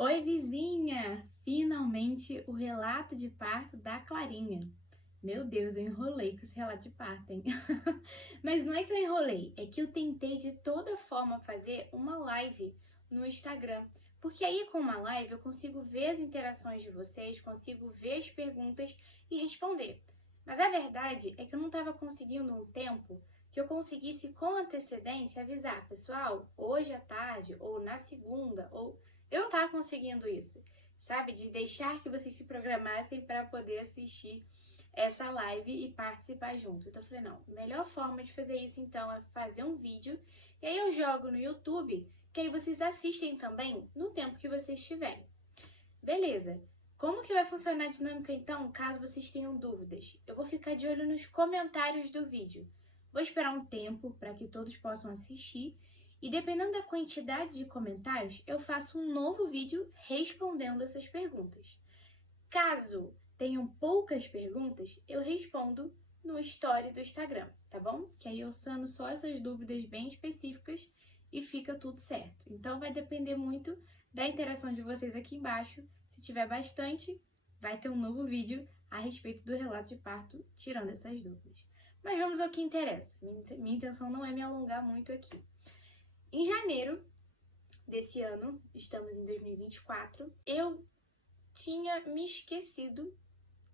Oi, vizinha! Finalmente o relato de parto da Clarinha. Meu Deus, eu enrolei com esse relato de parto, hein? Mas não é que eu enrolei, é que eu tentei de toda forma fazer uma live no Instagram. Porque aí com uma live eu consigo ver as interações de vocês, consigo ver as perguntas e responder. Mas a verdade é que eu não estava conseguindo um tempo que eu conseguisse com antecedência avisar, pessoal, hoje à tarde, ou na segunda, ou eu não tava conseguindo isso, sabe? De deixar que vocês se programassem para poder assistir essa live e participar junto. Então eu falei, não, a melhor forma de fazer isso então é fazer um vídeo e aí eu jogo no YouTube, que aí vocês assistem também no tempo que vocês tiverem. Beleza. Como que vai funcionar a dinâmica então, caso vocês tenham dúvidas? Eu vou ficar de olho nos comentários do vídeo. Vou esperar um tempo para que todos possam assistir e dependendo da quantidade de comentários, eu faço um novo vídeo respondendo essas perguntas. Caso tenham poucas perguntas, eu respondo no story do Instagram, tá bom? Que aí eu sano só essas dúvidas bem específicas e fica tudo certo. Então vai depender muito da interação de vocês aqui embaixo. Se tiver bastante, vai ter um novo vídeo a respeito do relato de parto, tirando essas dúvidas. Mas vamos ao que interessa. Minha intenção não é me alongar muito aqui. Em janeiro desse ano, estamos em 2024, eu tinha me esquecido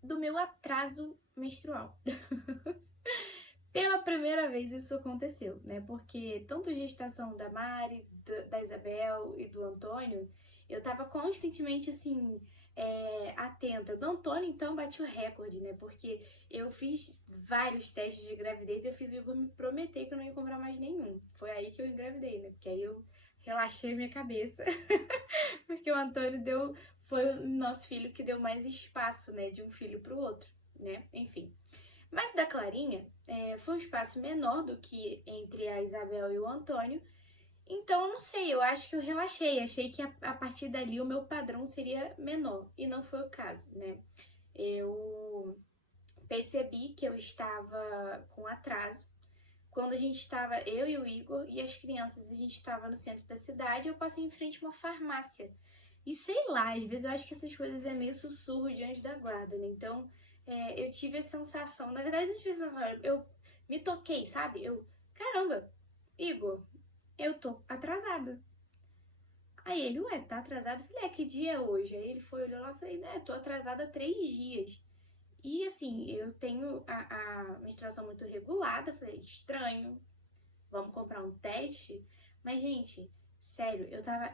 do meu atraso menstrual. Pela primeira vez isso aconteceu, né? Porque tanto a gestação da Mari, da Isabel e do Antônio, eu tava constantemente assim, atenta. Do Antônio, então, bati o recorde, né? Porque eu fiz vários testes de gravidez e eu fiz o Igor me prometer que eu não ia comprar mais nenhum. Foi aí que eu engravidei, né? Porque aí eu relaxei minha cabeça. Porque o Antônio foi o nosso filho que deu mais espaço, né? De um filho pro outro, né? Enfim. Mas da Clarinha, foi um espaço menor do que entre a Isabel e o Antônio. Então, eu não sei, eu acho que eu relaxei. Achei que a partir dali o meu padrão seria menor. E não foi o caso, né? Eu percebi que eu estava com atraso. Quando a gente estava, eu e o Igor e as crianças, a gente estava no centro da cidade, eu passei em frente a uma farmácia. E sei lá, às vezes eu acho que essas coisas é meio sussurro de anjo da guarda, né? Então, eu tive a sensação, na verdade não tive a sensação, eu me toquei, sabe? Caramba, Igor, eu tô atrasada. Aí ele, ué, tá atrasado? Eu falei, que dia é hoje? Aí ele foi, olhou lá e falei, né, tô atrasada há 3 dias. E assim, eu tenho a menstruação muito regulada, eu falei, estranho, vamos comprar um teste? Mas, gente, sério,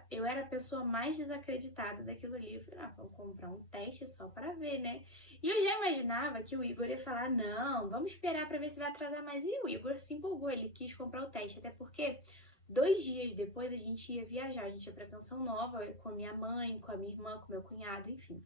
eu era a pessoa mais desacreditada daquilo ali. Eu falei, vamos comprar um teste só pra ver, né? E eu já imaginava que o Igor ia falar, não, vamos esperar pra ver se vai atrasar mais. E o Igor se empolgou, ele quis comprar o teste, até porque 2 dias depois a gente ia viajar, a gente ia pra Canção Nova com a minha mãe, com a minha irmã, com o meu cunhado, enfim.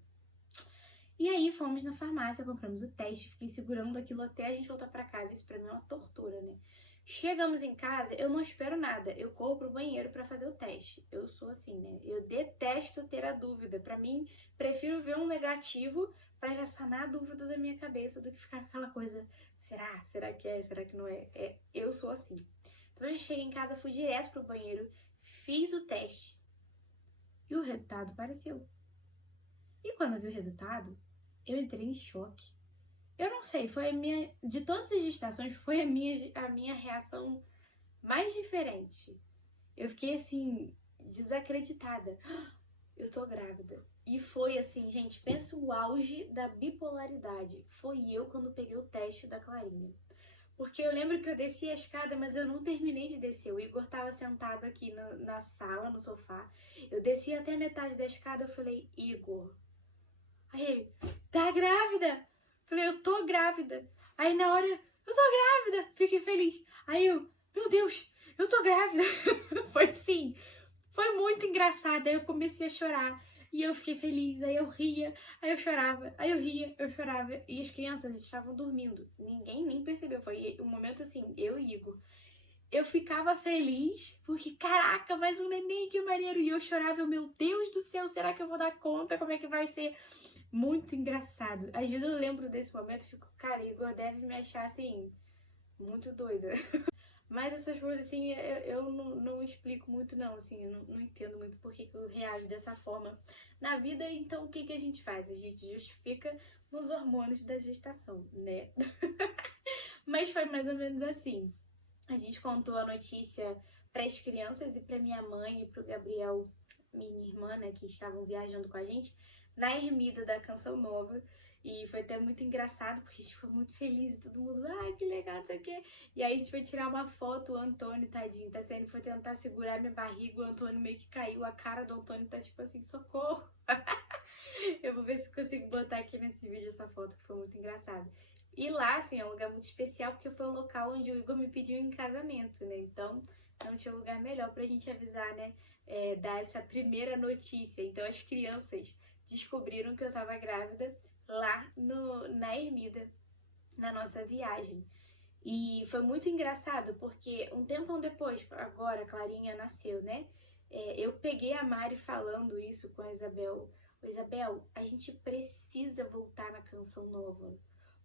E aí fomos na farmácia, compramos o teste, fiquei segurando aquilo até a gente voltar pra casa. Isso pra mim é uma tortura, né? Chegamos em casa, eu não espero nada, eu corro pro banheiro pra fazer o teste. Eu sou assim, né? Eu detesto ter a dúvida. Pra mim, prefiro ver um negativo pra já sanar a dúvida da minha cabeça do que ficar com aquela coisa, será? Será que é? Será que não é? Eu sou assim. Então a gente chega em casa, fui direto pro banheiro, fiz o teste e o resultado apareceu. E quando eu vi o resultado, eu entrei em choque. Eu não sei, foi a minha. De todas as gestações, foi a minha reação mais diferente. Eu fiquei assim, desacreditada. Eu tô grávida. E foi assim, gente, pensa o auge da bipolaridade. Foi eu quando peguei o teste da Clarinha. Porque eu lembro que eu desci a escada, mas eu não terminei de descer. O Igor tava sentado aqui na sala, no sofá. Eu desci até a metade da escada, eu falei, Igor. Aí ele, tá grávida? Falei, eu tô grávida. Aí na hora, eu tô grávida. Fiquei feliz. Aí eu, meu Deus, eu tô grávida. Foi assim, foi muito engraçado. Aí eu comecei a chorar. E eu fiquei feliz. Aí eu ria, aí eu chorava. Aí eu ria, eu chorava. E as crianças estavam dormindo. Ninguém nem percebeu. Foi um momento assim, eu e Igor. Eu ficava feliz, porque caraca, mais um neném, que maneiro. E eu chorava, meu Deus do céu, será que eu vou dar conta? Como é que vai ser? Muito engraçado. Às vezes eu lembro desse momento e fico, cara, Igor deve me achar assim, muito doida. Mas essas coisas, assim, eu não explico muito, não, assim, eu não entendo muito por que eu reajo dessa forma na vida. Então, o que a gente faz? A gente justifica nos hormônios da gestação, né? Mas foi mais ou menos assim. A gente contou a notícia para as crianças e para minha mãe e para o Gabriel, minha irmã, né, que estavam viajando com a gente, na ermida da Canção Nova. E foi até muito engraçado, porque a gente ficou muito feliz e todo mundo, ai, que legal, não sei o quê. E aí a gente foi tirar uma foto, o Antônio, tadinho, tá saindo, foi tentar segurar minha barriga, o Antônio meio que caiu, a cara do Antônio tá tipo assim, socorro. Eu vou ver se consigo botar aqui nesse vídeo essa foto, que foi muito engraçado. E lá, assim, é um lugar muito especial, porque foi o local onde o Igor me pediu em casamento, né? Então, não tinha lugar melhor pra gente avisar, né? Dar essa primeira notícia. Então, as crianças descobriram que eu tava grávida lá na ermida, na nossa viagem. E foi muito engraçado, porque um tempão depois, agora a Clarinha nasceu, né? Eu peguei a Mari falando isso com a Isabel. Ô, Isabel, a gente precisa voltar na Canção Nova,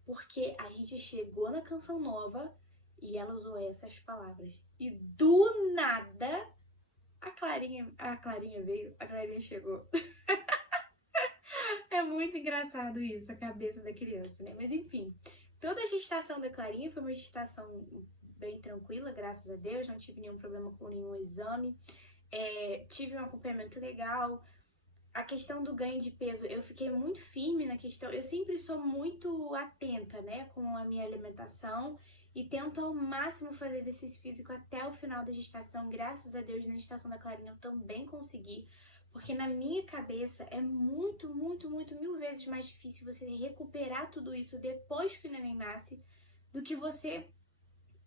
porque a gente chegou na Canção Nova e ela usou essas palavras. E do nada, a Clarinha veio, a Clarinha chegou. É muito engraçado isso, a cabeça da criança, né? Mas enfim, toda a gestação da Clarinha foi uma gestação bem tranquila, graças a Deus, não tive nenhum problema com nenhum exame, tive um acompanhamento legal. A questão do ganho de peso, eu fiquei muito firme na questão, eu sempre sou muito atenta, né, com a minha alimentação e tento ao máximo fazer exercício físico até o final da gestação. Graças a Deus, na gestação da Clarinha eu também consegui, porque na minha cabeça é muito, muito, muito, mil vezes mais difícil você recuperar tudo isso depois que o neném nasce, do que você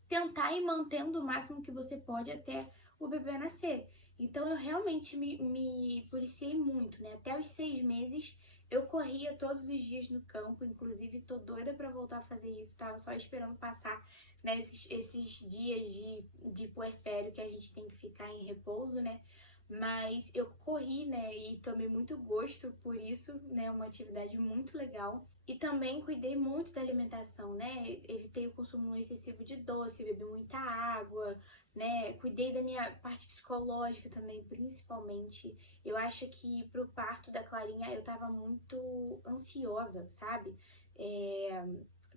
tentar ir mantendo o máximo que você pode até o bebê nascer. Então eu realmente me policiei muito, né? Até os 6 meses eu corria todos os dias no campo, inclusive tô doida pra voltar a fazer isso, tava só esperando passar, né, esses dias de puerpério que a gente tem que ficar em repouso, né? Mas eu corri, né, e tomei muito gosto por isso, né, uma atividade muito legal. E também cuidei muito da alimentação, né, evitei o consumo excessivo de doce, bebi muita água, né, cuidei da minha parte psicológica também, principalmente. Eu acho que pro parto da Clarinha eu tava muito ansiosa, sabe?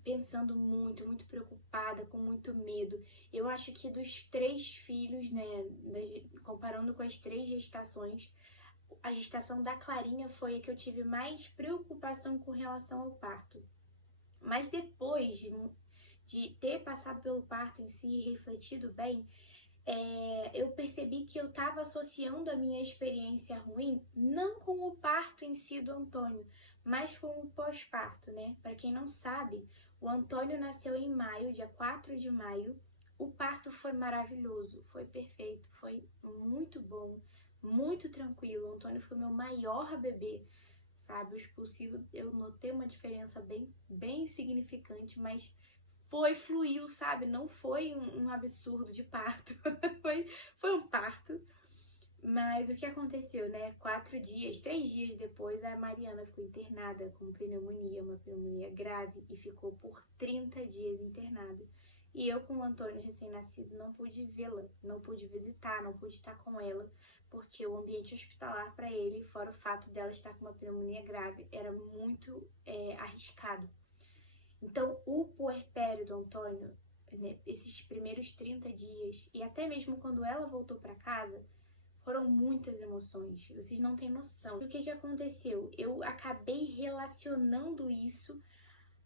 Pensando muito, muito preocupada, com muito medo. Eu acho que dos 3 filhos, né, comparando com as 3 gestações, a gestação da Clarinha foi a que eu tive mais preocupação com relação ao parto. Mas depois de ter passado pelo parto em si e refletido bem, eu percebi que eu estava associando a minha experiência ruim não com o parto em si do Antônio, mas com o pós-parto, né? Para quem não sabe, o Antônio nasceu em maio, dia 4 de maio. O parto foi maravilhoso, foi perfeito, foi muito bom, muito tranquilo. O Antônio foi meu maior bebê, sabe? O expulsivo, eu notei uma diferença bem significante, mas fluiu, sabe? Não foi um absurdo de parto. foi um parto. Mas o que aconteceu, né? 3 dias depois, a Mariana ficou internada com pneumonia, uma pneumonia grave, e ficou por 30 dias internada. E eu, com o Antônio recém-nascido, não pude vê-la, não pude visitar, não pude estar com ela, porque o ambiente hospitalar para ele, fora o fato dela estar com uma pneumonia grave, era muito arriscado. Então, o puerpério do Antônio, né, esses primeiros 30 dias, e até mesmo quando ela voltou para casa, foram muitas emoções. Vocês não têm noção. E o que aconteceu? Eu acabei relacionando isso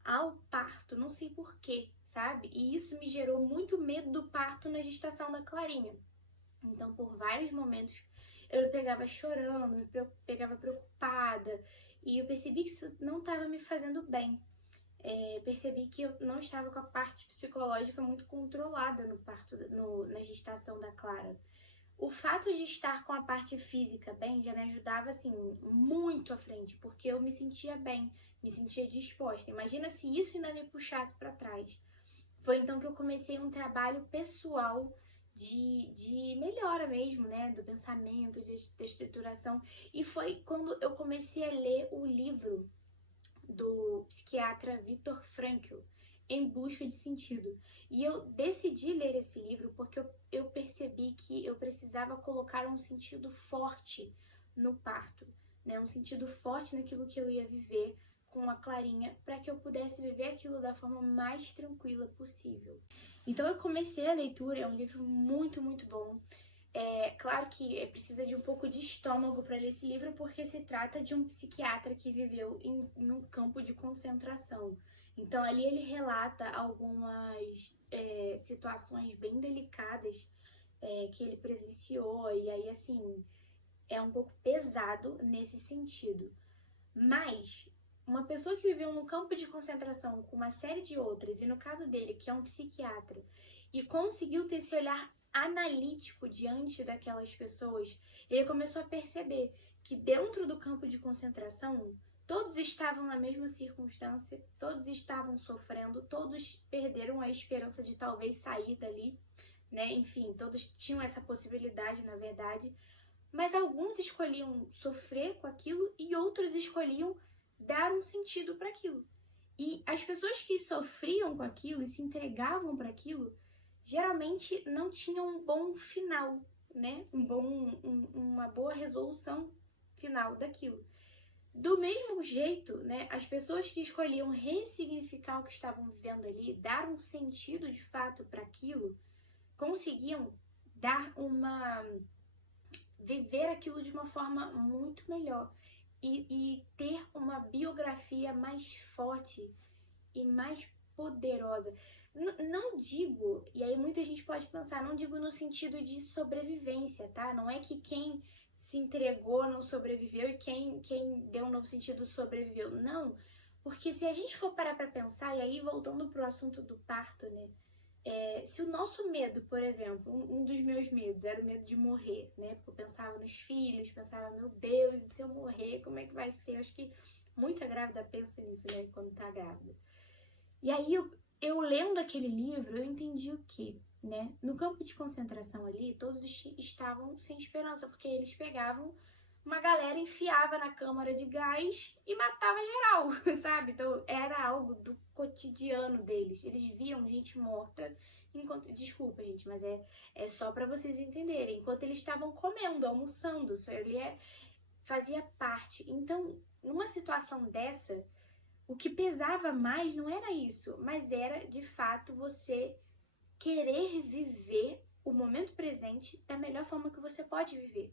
ao parto, não sei porquê, sabe? E isso me gerou muito medo do parto na gestação da Clarinha. Então, por vários momentos, eu me pegava chorando, me pegava preocupada, e eu percebi que isso não estava me fazendo bem. Percebi que eu não estava com a parte psicológica muito controlada no parto, na gestação da Clara. O fato de estar com a parte física bem já me ajudava, assim, muito à frente, porque eu me sentia bem, me sentia disposta. Imagina se isso ainda me puxasse para trás. Foi então que eu comecei um trabalho pessoal de melhora mesmo, né, do pensamento, da estruturação. E foi quando eu comecei a ler o livro do psiquiatra Viktor Frankl. em busca de sentido. E eu decidi ler esse livro porque eu percebi que eu precisava colocar um sentido forte no parto, né? Um sentido forte naquilo que eu ia viver com a Clarinha, para que eu pudesse viver aquilo da forma mais tranquila possível. Então eu comecei a leitura, é um livro muito, muito bom. É claro que precisa de um pouco de estômago para ler esse livro, porque se trata de um psiquiatra que viveu em um campo de concentração. Então ali ele relata algumas situações bem delicadas que ele presenciou, e aí assim, é um pouco pesado nesse sentido. Mas uma pessoa que viveu num campo de concentração com uma série de outras, e no caso dele, que é um psiquiatra, e conseguiu ter esse olhar analítico diante daquelas pessoas, ele começou a perceber que dentro do campo de concentração, todos estavam na mesma circunstância, todos estavam sofrendo, todos perderam a esperança de talvez sair dali, né? Enfim, todos tinham essa possibilidade, na verdade, mas alguns escolhiam sofrer com aquilo e outros escolhiam dar um sentido para aquilo. E as pessoas que sofriam com aquilo e se entregavam para aquilo, geralmente não tinham um bom final, né? Uma boa resolução final daquilo. Do mesmo jeito, né, as pessoas que escolhiam ressignificar o que estavam vivendo ali, dar um sentido de fato para aquilo, conseguiam viver aquilo de uma forma muito melhor e ter uma biografia mais forte e mais poderosa. Não digo, e aí muita gente pode pensar, não digo no sentido de sobrevivência, tá? Não é que quem se entregou não sobreviveu e quem deu um novo sentido sobreviveu. Não, porque se a gente for parar pra pensar, e aí voltando pro assunto do parto, né? Se o nosso medo, por exemplo, um dos meus medos era o medo de morrer, né? Porque eu pensava nos filhos, pensava, meu Deus, se eu morrer, como é que vai ser? Eu acho que muita grávida pensa nisso, né? Quando tá grávida. E aí, eu lendo aquele livro, eu entendi o quê, né? No campo de concentração ali, todos estavam sem esperança, porque eles pegavam uma galera, enfiava na câmara de gás e matava geral, sabe? Então, era algo do cotidiano deles. Eles viam gente morta enquanto... Desculpa, gente, mas é só pra vocês entenderem. Enquanto eles estavam comendo, almoçando, isso ali fazia parte. Então, numa situação dessa, o que pesava mais não era isso, mas era, de fato, você querer viver o momento presente da melhor forma que você pode viver.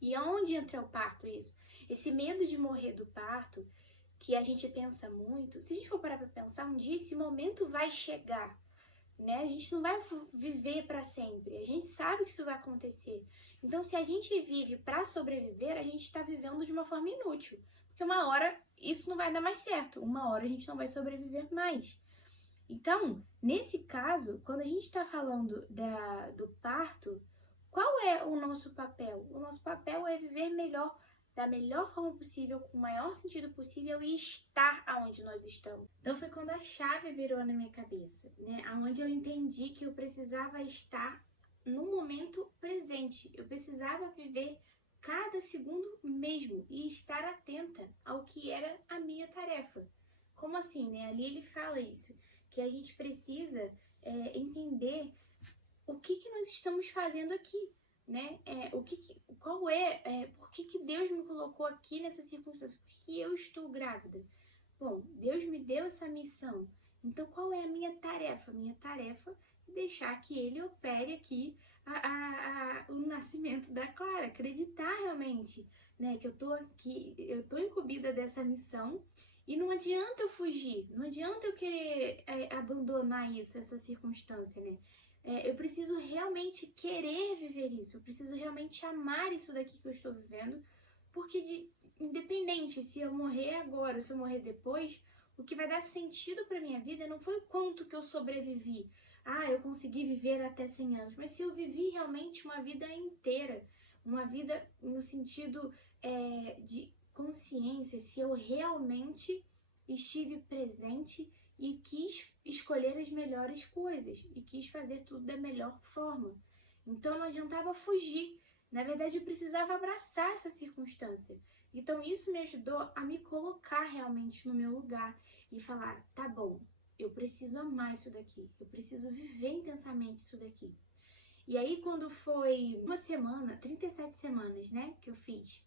E onde entra o parto isso? Esse medo de morrer do parto, que a gente pensa muito, se a gente for parar pra pensar, um dia esse momento vai chegar, né? A gente não vai viver para sempre, a gente sabe que isso vai acontecer. Então, se a gente vive para sobreviver, a gente está vivendo de uma forma inútil, porque uma hora isso não vai dar mais certo, uma hora a gente não vai sobreviver mais. Então, nesse caso, quando a gente está falando do parto, qual é o nosso papel? O nosso papel é viver melhor, da melhor forma possível, com o maior sentido possível e estar aonde nós estamos. Então foi quando a chave virou na minha cabeça, né? Aonde eu entendi que eu precisava estar no momento presente. Eu precisava viver cada segundo mesmo e estar atenta ao que era a minha tarefa. Como assim, né? Ali ele fala isso, que a gente precisa entender o que nós estamos fazendo aqui, né? Por que Deus me colocou aqui nessa circunstância? Por que eu estou grávida? Bom, Deus me deu essa missão. Então, qual é a minha tarefa? Minha tarefa é deixar que Ele opere aqui o nascimento da Clara, acreditar realmente, né? Que eu tô aqui, eu tô incumbida dessa missão. E não adianta eu fugir, não adianta eu querer abandonar isso, essa circunstância, né? Eu preciso realmente querer viver isso, eu preciso realmente amar isso daqui que eu estou vivendo, porque independente se eu morrer agora ou se eu morrer depois, o que vai dar sentido para minha vida não foi o quanto que eu sobrevivi. Eu consegui viver até 100 anos, mas se eu vivi realmente uma vida inteira, uma vida no sentido de consciência, se eu realmente estive presente e quis escolher as melhores coisas e quis fazer tudo da melhor forma. Então não adiantava fugir, na verdade eu precisava abraçar essa circunstância. Então isso me ajudou a me colocar realmente no meu lugar e falar, tá bom, eu preciso amar isso daqui, eu preciso viver intensamente isso daqui. E aí, quando foi uma semana, 37 semanas, né, que eu fiz,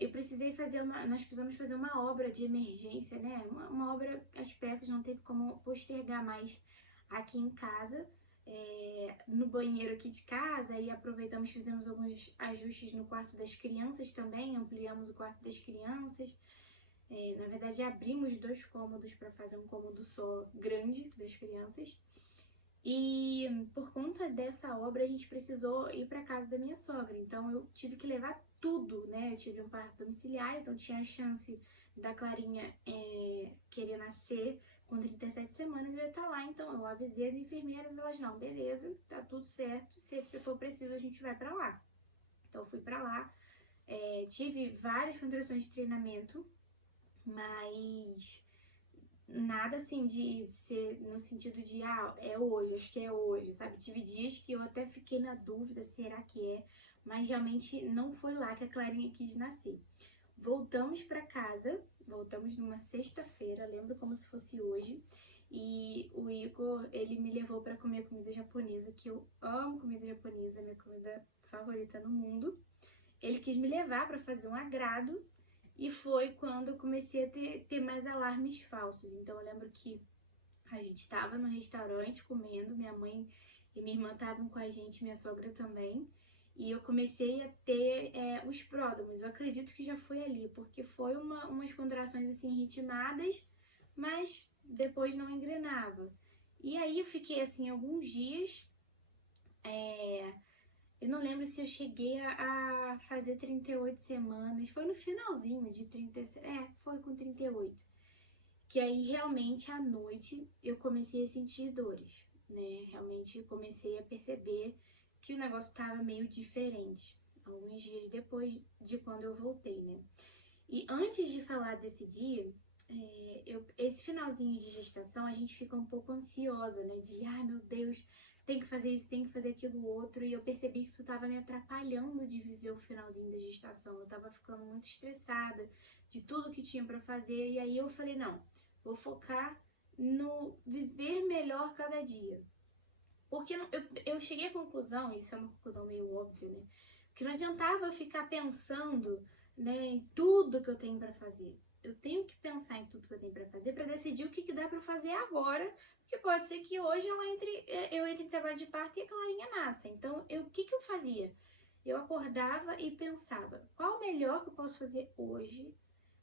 eu precisei fazer nós precisamos fazer uma obra de emergência, né, uma obra às pressas, não teve como postergar mais aqui em casa, no banheiro aqui de casa, e aproveitamos, fizemos alguns ajustes no quarto das crianças também, ampliamos o quarto das crianças. Na verdade, abrimos 2 cômodos para fazer um cômodo só grande das crianças. E por conta dessa obra, a gente precisou ir para casa da minha sogra. Então, eu tive que levar tudo, né? Eu tive um parto domiciliar, então tinha a chance da Clarinha querer nascer com 37 semanas, eu ia estar lá. Então, eu avisei as enfermeiras, elas, não, beleza, tá tudo certo, sempre for preciso, a gente vai para lá. Então, eu fui para lá, tive várias contrações de treinamento, mas nada assim de ser no sentido de, é hoje, acho que é hoje, sabe? Tive dias que eu até fiquei na dúvida, será que é? Mas realmente não foi lá que a Clarinha quis nascer. Voltamos para casa, voltamos numa sexta-feira, lembro como se fosse hoje. E o Igor, ele me levou para comer comida japonesa, que eu amo comida japonesa, minha comida favorita no mundo. Ele quis me levar para fazer um agrado. E foi quando eu comecei a ter mais alarmes falsos. Então eu lembro que a gente estava no restaurante comendo, minha mãe e minha irmã estavam com a gente, minha sogra também. E eu comecei a ter os pródromos. Eu acredito que já foi ali, porque foi umas contrações assim ritmadas, mas depois não engrenava. E aí eu fiquei assim alguns dias. Eu não lembro se eu cheguei a fazer 38 semanas, foi no finalzinho de 37, foi com 38. Que aí realmente à noite eu comecei a sentir dores, né? Realmente eu comecei a perceber que o negócio estava meio diferente, alguns dias depois de quando eu voltei, né? E antes de falar desse dia, esse finalzinho de gestação a gente fica um pouco ansiosa, né? De, ai meu Deus, tem que fazer isso, tem que fazer aquilo outro. E eu percebi que isso estava me atrapalhando de viver o finalzinho da gestação. Eu estava ficando muito estressada de tudo que tinha para fazer. E aí eu falei, não, vou focar no viver melhor cada dia. Porque eu cheguei à conclusão, isso é uma conclusão meio óbvia, né? Que não adiantava eu ficar pensando, né, em tudo que eu tenho para fazer. Eu tenho que pensar em tudo que eu tenho para fazer para decidir o que dá para fazer agora, porque pode ser que hoje eu entre em trabalho de parto e a Clarinha nasça. Então, o que eu fazia? Eu acordava e pensava, qual o melhor que eu posso fazer hoje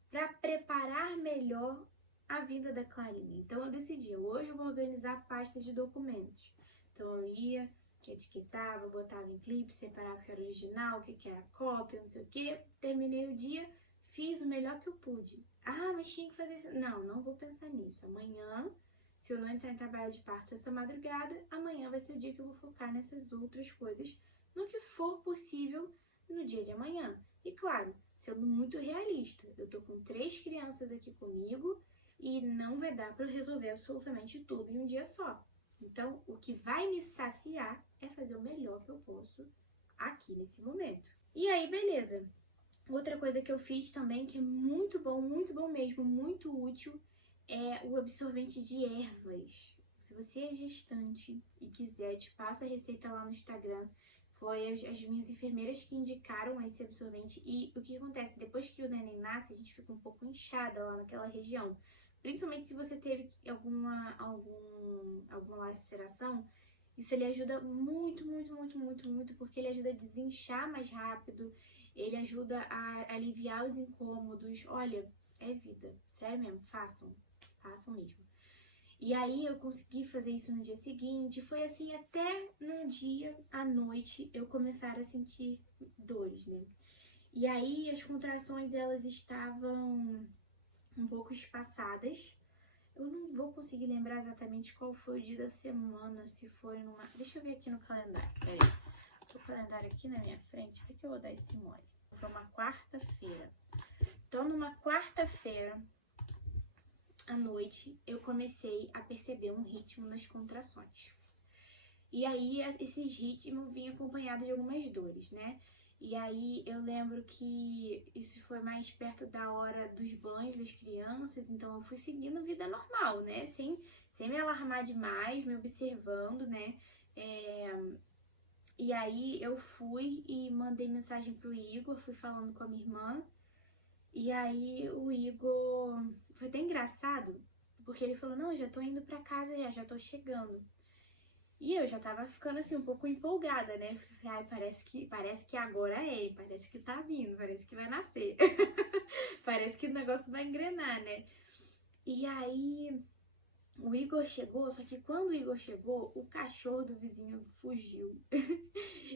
para preparar melhor a vida da Clarinha? Então, eu decidi, hoje eu vou organizar a pasta de documentos. Então, eu ia, etiquetava, botava em clipe, separava o que era original, o que era cópia, não sei o que. Terminei o dia, fiz o melhor que eu pude. Mas tinha que fazer isso. Não vou pensar nisso. Amanhã, se eu não entrar em trabalho de parto essa madrugada, amanhã vai ser o dia que eu vou focar nessas outras coisas, no que for possível no dia de amanhã. E claro, sendo muito realista, eu tô com 3 crianças aqui comigo e não vai dar para resolver absolutamente tudo em um dia só. Então, o que vai me saciar é fazer o melhor que eu posso aqui nesse momento. E aí, beleza. Outra coisa que eu fiz também, que é muito bom mesmo, muito útil, é o absorvente de ervas. Se você é gestante e quiser, eu te passo a receita lá no Instagram. Foi as minhas enfermeiras que indicaram esse absorvente. E o que acontece? Depois que o neném nasce, a gente fica um pouco inchada lá naquela região. Principalmente se você teve alguma laceração, isso ele ajuda muito, porque ele ajuda a desinchar mais rápido, ele ajuda a aliviar os incômodos. Olha, é vida, sério mesmo, façam mesmo. E aí eu consegui fazer isso no dia seguinte, foi assim até num dia, à noite, eu começar a sentir dores, né? E aí as contrações, elas estavam um pouco espaçadas. Eu não vou conseguir lembrar exatamente qual foi o dia da semana, se foi numa... Deixa eu ver aqui no calendário, peraí. Tô com o calendário aqui na minha frente, por que eu vou dar esse mole? Foi uma quarta-feira. Então, numa quarta-feira, à noite, eu comecei a perceber um ritmo nas contrações. E aí, esse ritmo vinha acompanhado de algumas dores, né? E aí eu lembro que isso foi mais perto da hora dos banhos das crianças, então eu fui seguindo vida normal, né? Sem me alarmar demais, me observando, né? E aí eu fui e mandei mensagem pro Igor, fui falando com a minha irmã. E aí o Igor foi até engraçado, porque ele falou: "Não, já tô indo pra casa já tô chegando". E eu já tava ficando assim um pouco empolgada, né? Ai, parece que agora parece que tá vindo, parece que vai nascer. Parece que o negócio vai engrenar, né? E aí o Igor chegou, só que quando o Igor chegou, o cachorro do vizinho fugiu.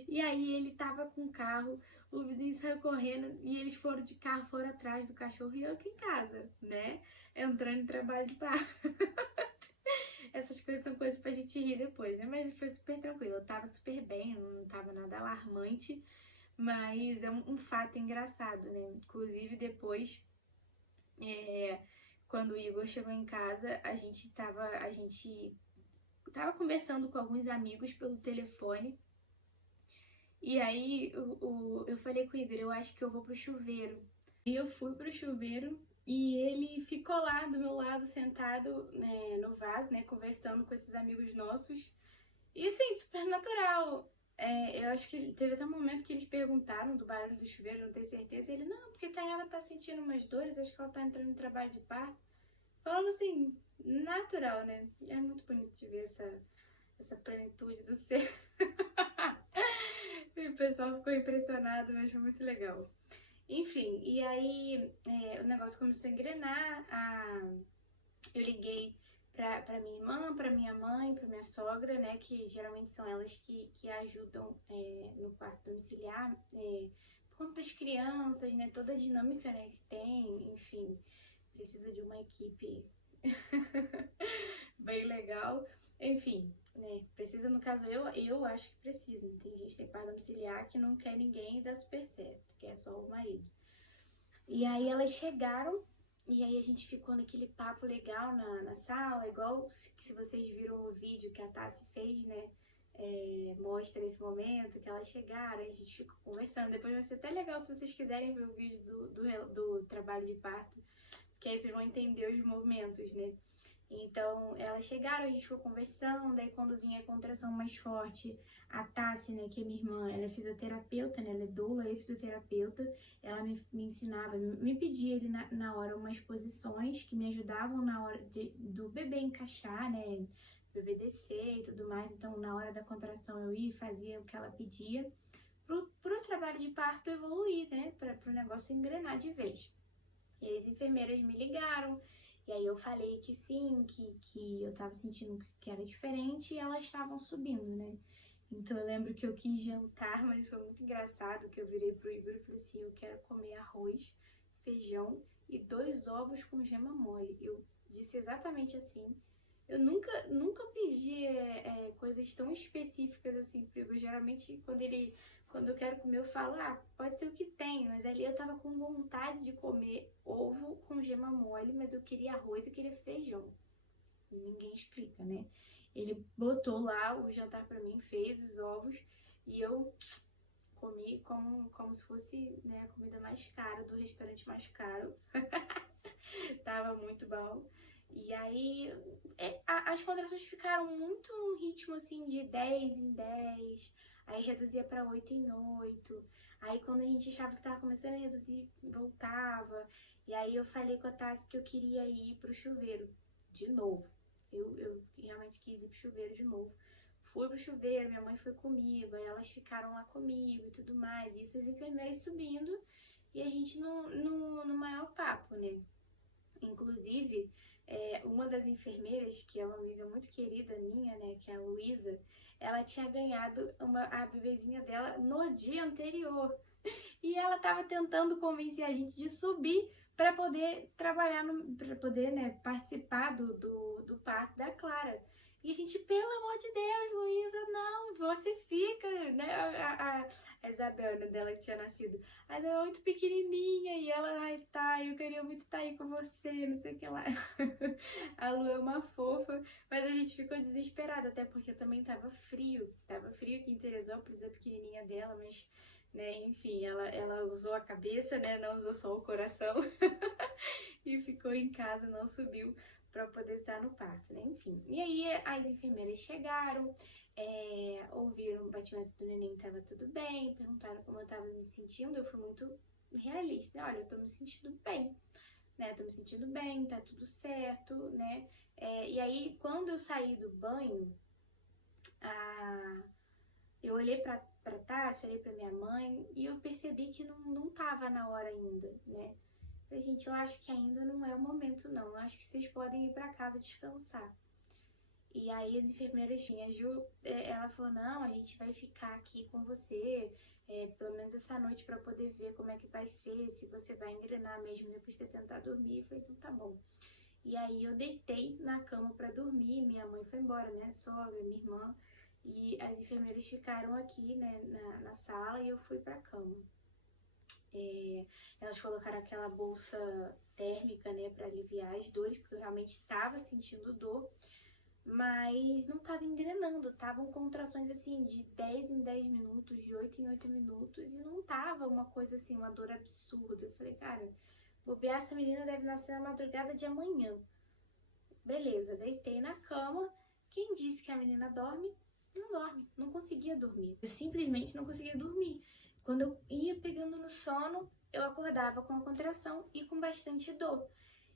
E aí ele tava com o carro, o vizinho saiu correndo e eles foram de carro, foram atrás do cachorro e eu aqui em casa, né? Entrando em trabalho de parto. Essas coisas são coisas pra gente rir depois, né? Mas foi super tranquilo, eu tava super bem, não tava nada alarmante, mas é um fato engraçado, né? Inclusive depois, quando o Igor chegou em casa, a gente tava conversando com alguns amigos pelo telefone. E aí eu falei com o Igor, eu acho que eu vou pro chuveiro. E eu fui pro chuveiro e ele ficou lá do meu lado, sentado, né, no vaso, né, conversando com esses amigos nossos. E assim, super natural. Eu acho que teve até um momento que eles perguntaram do barulho do chuveiro, não tenho certeza. E ele, não, porque a Tayana tá sentindo umas dores, acho que ela tá entrando em trabalho de parto. Falando assim, natural, né? É muito bonito de ver essa plenitude do ser. E o pessoal ficou impressionado, mas foi muito legal. Enfim, e aí o negócio começou a engrenar, eu liguei pra minha irmã, pra minha mãe, pra minha sogra, né, que geralmente são elas que ajudam no parto domiciliar, por conta das crianças, né, toda a dinâmica, né, que tem, enfim, precisa de uma equipe bem legal, enfim, né, precisa, no caso, eu acho que precisa, né? Tem gente que tem parto domiciliar que não quer ninguém e dá super certo, quer só o marido. E aí elas chegaram, e aí a gente ficou naquele papo legal na sala, igual se vocês viram o vídeo que a Tassi fez, né? Mostra esse momento que elas chegaram, a gente ficou conversando. Depois vai ser até legal se vocês quiserem ver o vídeo do trabalho de parto, porque aí vocês vão entender os movimentos, né? Então, elas chegaram, a gente ficou conversando, daí quando vinha a contração mais forte, a Tassi, né, que é minha irmã, ela é fisioterapeuta, né, ela é doula e fisioterapeuta, ela me ensinava, me pedia ali na hora umas posições que me ajudavam na hora do bebê encaixar, né, bebê descer e tudo mais, então na hora da contração eu ia e fazia o que ela pedia, pro trabalho de parto evoluir, né, pro negócio engrenar de vez. E as enfermeiras me ligaram, e aí eu falei que sim, que eu tava sentindo que era diferente e elas estavam subindo, né? Então eu lembro que eu quis jantar, mas foi muito engraçado que eu virei pro Igor e falei assim, eu quero comer arroz, feijão e 2 ovos com gema mole. Eu disse exatamente assim. Eu nunca pedi coisas tão específicas assim pro Igor. Geralmente quando eu quero comer, eu falo, pode ser o que tem, mas ali eu tava com vontade de comer ovo com gema mole, mas eu queria arroz e queria feijão. Ninguém explica, né? Ele botou lá o jantar pra mim, fez os ovos e eu comi como se fosse, né, a comida mais cara do restaurante mais caro. Tava muito bom. E aí, as contrações ficaram muito num ritmo assim de 10 em 10, aí reduzia pra 8 em 8. Aí quando a gente achava que tava começando a reduzir, voltava. E aí eu falei com a Tassi que eu queria ir pro chuveiro de novo. Eu realmente quis ir pro chuveiro de novo. Fui pro chuveiro, minha mãe foi comigo, aí elas ficaram lá comigo e tudo mais. E isso as enfermeiras subindo e a gente no maior papo, né? Inclusive, uma das enfermeiras, que é uma amiga muito querida minha, né, que é a Luísa, ela tinha ganhado a bebezinha dela no dia anterior. E ela tava tentando convencer a gente de subir para poder trabalhar, para poder, né, participar do parto da Clara. E a gente, pelo amor de Deus, Luísa, não, você fica, né? A Isabel, né, dela que tinha nascido. Mas ela é muito pequenininha e ela, ai, tá, eu queria muito estar aí com você, não sei o que lá. A Lu é uma fofa, mas a gente ficou desesperada, até porque também tava frio aqui em Teresópolis, a pequenininha dela, mas né? Enfim, ela usou a cabeça, né? Não usou só o coração e ficou em casa, não subiu para poder estar no parto, né? Enfim. E aí as enfermeiras chegaram, ouviram o batimento do neném, tava tudo bem, perguntaram como eu tava me sentindo. Eu fui muito realista, né? Olha, eu tô me sentindo bem, né? Tô me sentindo bem, tá tudo certo, né? E aí, quando eu saí do banho, eu olhei pra Tati, olhei pra minha mãe e eu percebi que não tava na hora ainda, né? Falei, gente, eu acho que ainda não é o momento, não. Eu acho que vocês podem ir pra casa descansar. E aí as enfermeiras tinham, a Ju, ela falou, não, a gente vai ficar aqui com você, pelo menos essa noite pra poder ver como é que vai ser, se você vai engrenar mesmo depois de você tentar dormir. Eu falei, então tá bom. E aí eu deitei na cama pra dormir, minha mãe foi embora, minha sogra, minha irmã, e as enfermeiras ficaram aqui, né, na sala e eu fui pra cama. Elas colocaram aquela bolsa térmica, né, pra aliviar as dores, porque eu realmente estava sentindo dor, mas não estava engrenando, estavam contrações assim de 10 em 10 minutos, de 8 em 8 minutos, e não tava uma coisa assim, uma dor absurda. Eu falei, cara, bobear, essa menina deve nascer na madrugada de amanhã. Beleza, deitei na cama. Quem disse que a menina dorme? Não dorme, não conseguia dormir. Eu simplesmente não conseguia dormir. Quando eu ia pegando no sono, eu acordava com a contração e com bastante dor.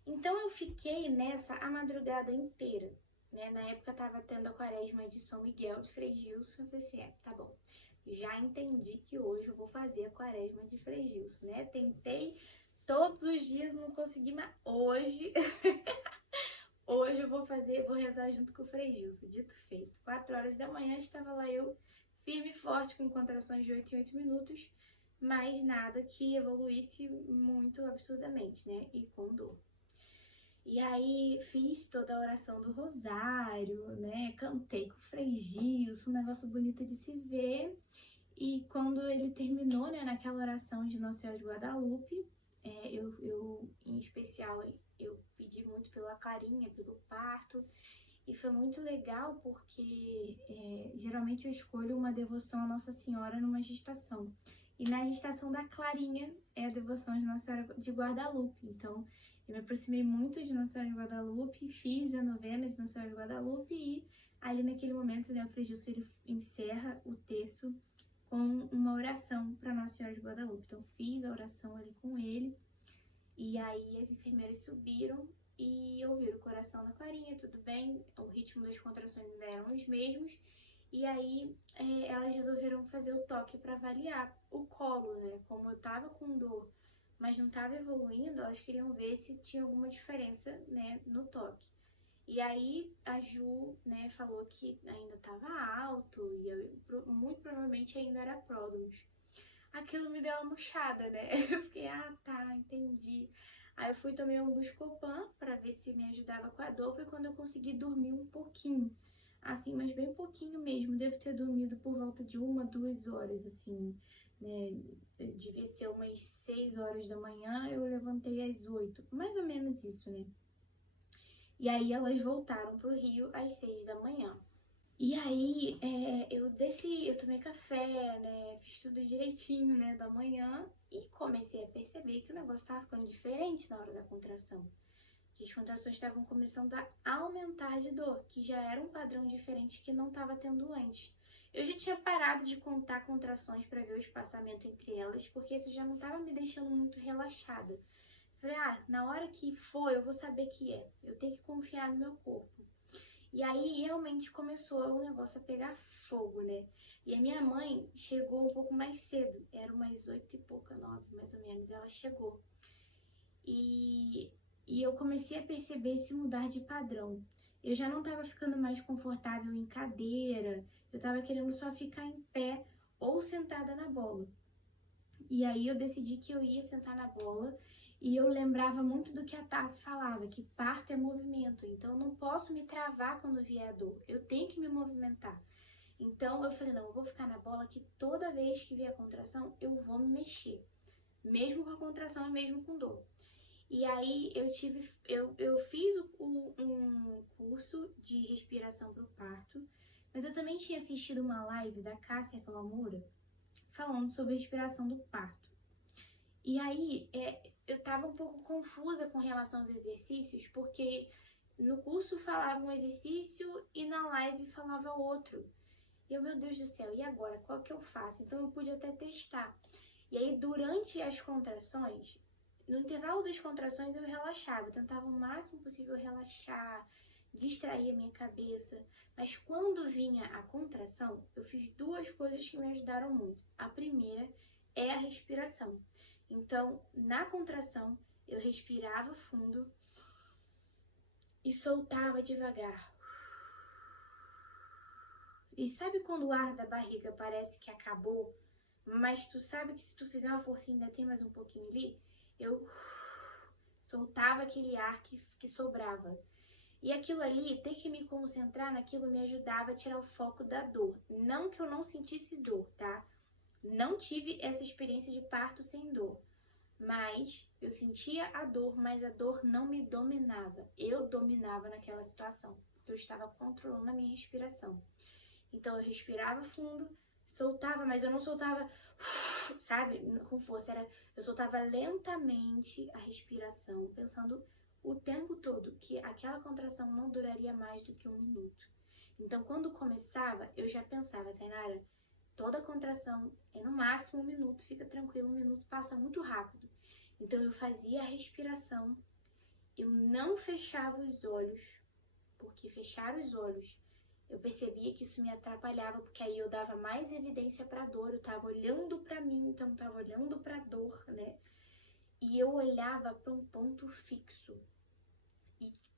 Então eu fiquei nessa a madrugada inteira, né? Na época tava tendo a quaresma de São Miguel de Frei Gilson. Eu falei assim, tá bom, já entendi que hoje eu vou fazer a quaresma de Frei Gilson, né? Tentei todos os dias, não consegui, mas hoje... Hoje eu vou rezar junto com o Frei Gilson, dito feito. 4 horas da manhã estava lá eu, firme e forte, com contrações de 8 em 8 minutos, mas nada que evoluísse muito absurdamente, né? E com dor. E aí fiz toda a oração do rosário, né? Cantei com o Frei Gilson, um negócio bonito de se ver. E quando ele terminou, né, naquela oração de Nossa Senhora de Guadalupe, eu, em especial, eu pedi muito pela Clarinha, pelo parto, e foi muito legal porque geralmente eu escolho uma devoção a Nossa Senhora numa gestação. E na gestação da Clarinha é a devoção de Nossa Senhora de Guadalupe. Então, eu me aproximei muito de Nossa Senhora de Guadalupe, fiz a novena de Nossa Senhora de Guadalupe e ali naquele momento, né, o Frei Gilson, ele encerra o terço com uma oração para Nossa Senhora de Guadalupe. Então, fiz a oração ali com ele, e aí as enfermeiras subiram e ouviram o coração da Clarinha, tudo bem, o ritmo das contrações ainda eram os mesmos, e aí elas resolveram fazer o toque para avaliar o colo, né? Como eu tava com dor, mas não tava evoluindo, elas queriam ver se tinha alguma diferença, né, no toque. E aí a Ju, né, falou que ainda estava alto e muito provavelmente ainda era pródromos. Aquilo me deu uma murchada, né? Eu fiquei, tá, entendi. Aí eu fui tomei um Buscopan para ver se me ajudava com a dor. Foi quando eu consegui dormir um pouquinho, assim, mas bem pouquinho mesmo. Devo ter dormido por volta de 1, 2 horas, assim, né? Devia ser umas 6 horas da manhã, eu levantei às 8, mais ou menos isso, né? E aí elas voltaram pro Rio às 6 da manhã. E aí eu desci, eu tomei café, né, fiz tudo direitinho, né, da manhã, e comecei a perceber que o negócio estava ficando diferente na hora da contração. Que as contrações estavam começando a aumentar de dor, que já era um padrão diferente que não estava tendo antes. Eu já tinha parado de contar contrações para ver o espaçamento entre elas, porque isso já não estava me deixando muito relaxada. Falei, na hora que for, eu vou saber que é. Eu tenho que confiar no meu corpo. E aí, realmente começou o negócio a pegar fogo, né? E a minha mãe chegou um pouco mais cedo. Era umas 8 e pouca, 9, mais ou menos. Ela chegou. E eu comecei a perceber esse mudar de padrão. Eu já não estava ficando mais confortável em cadeira. Eu estava querendo só ficar em pé ou sentada na bola. E aí eu decidi que eu ia sentar na bola. E eu lembrava muito do que a Tassi falava, que parto é movimento, então eu não posso me travar quando vier a dor, eu tenho que me movimentar. Então eu falei, não, eu vou ficar na bola que toda vez que vier a contração, eu vou me mexer, mesmo com a contração e mesmo com dor. E aí eu fiz um curso de respiração para o parto, mas eu também tinha assistido uma live da Cássia Kawamura, falando sobre a respiração do parto. E aí, eu tava um pouco confusa com relação aos exercícios, porque no curso falava um exercício e na live falava outro. E eu, meu Deus do céu, e agora? Qual que eu faço? Então eu pude até testar. E aí, durante as contrações, no intervalo das contrações eu relaxava, eu tentava o máximo possível relaxar, distrair a minha cabeça. Mas quando vinha a contração, eu fiz duas coisas que me ajudaram muito. A primeira é a respiração. Então, na contração, eu respirava fundo e soltava devagar. E sabe quando o ar da barriga parece que acabou, mas tu sabe que se tu fizer uma forcinha ainda tem mais um pouquinho ali? Eu soltava aquele ar que sobrava. E aquilo ali, ter que me concentrar naquilo me ajudava a tirar o foco da dor. Não que eu não sentisse dor, tá? Não tive essa experiência de parto sem dor. Mas eu sentia a dor, mas a dor não me dominava. Eu dominava naquela situação, porque eu estava controlando a minha respiração. Então eu respirava fundo, soltava, mas eu não soltava, sabe, com força. Eu soltava lentamente a respiração, pensando o tempo todo que aquela contração não duraria mais do que 1 minuto. Então quando começava, eu já pensava, Tainara, toda contração é no máximo 1 minuto, fica tranquilo, 1 minuto passa muito rápido. Então eu fazia a respiração, eu não fechava os olhos, porque fechar os olhos, eu percebia que isso me atrapalhava, porque aí eu dava mais evidência para a dor, eu tava olhando para mim, então eu tava olhando para a dor, né? E eu olhava para um ponto fixo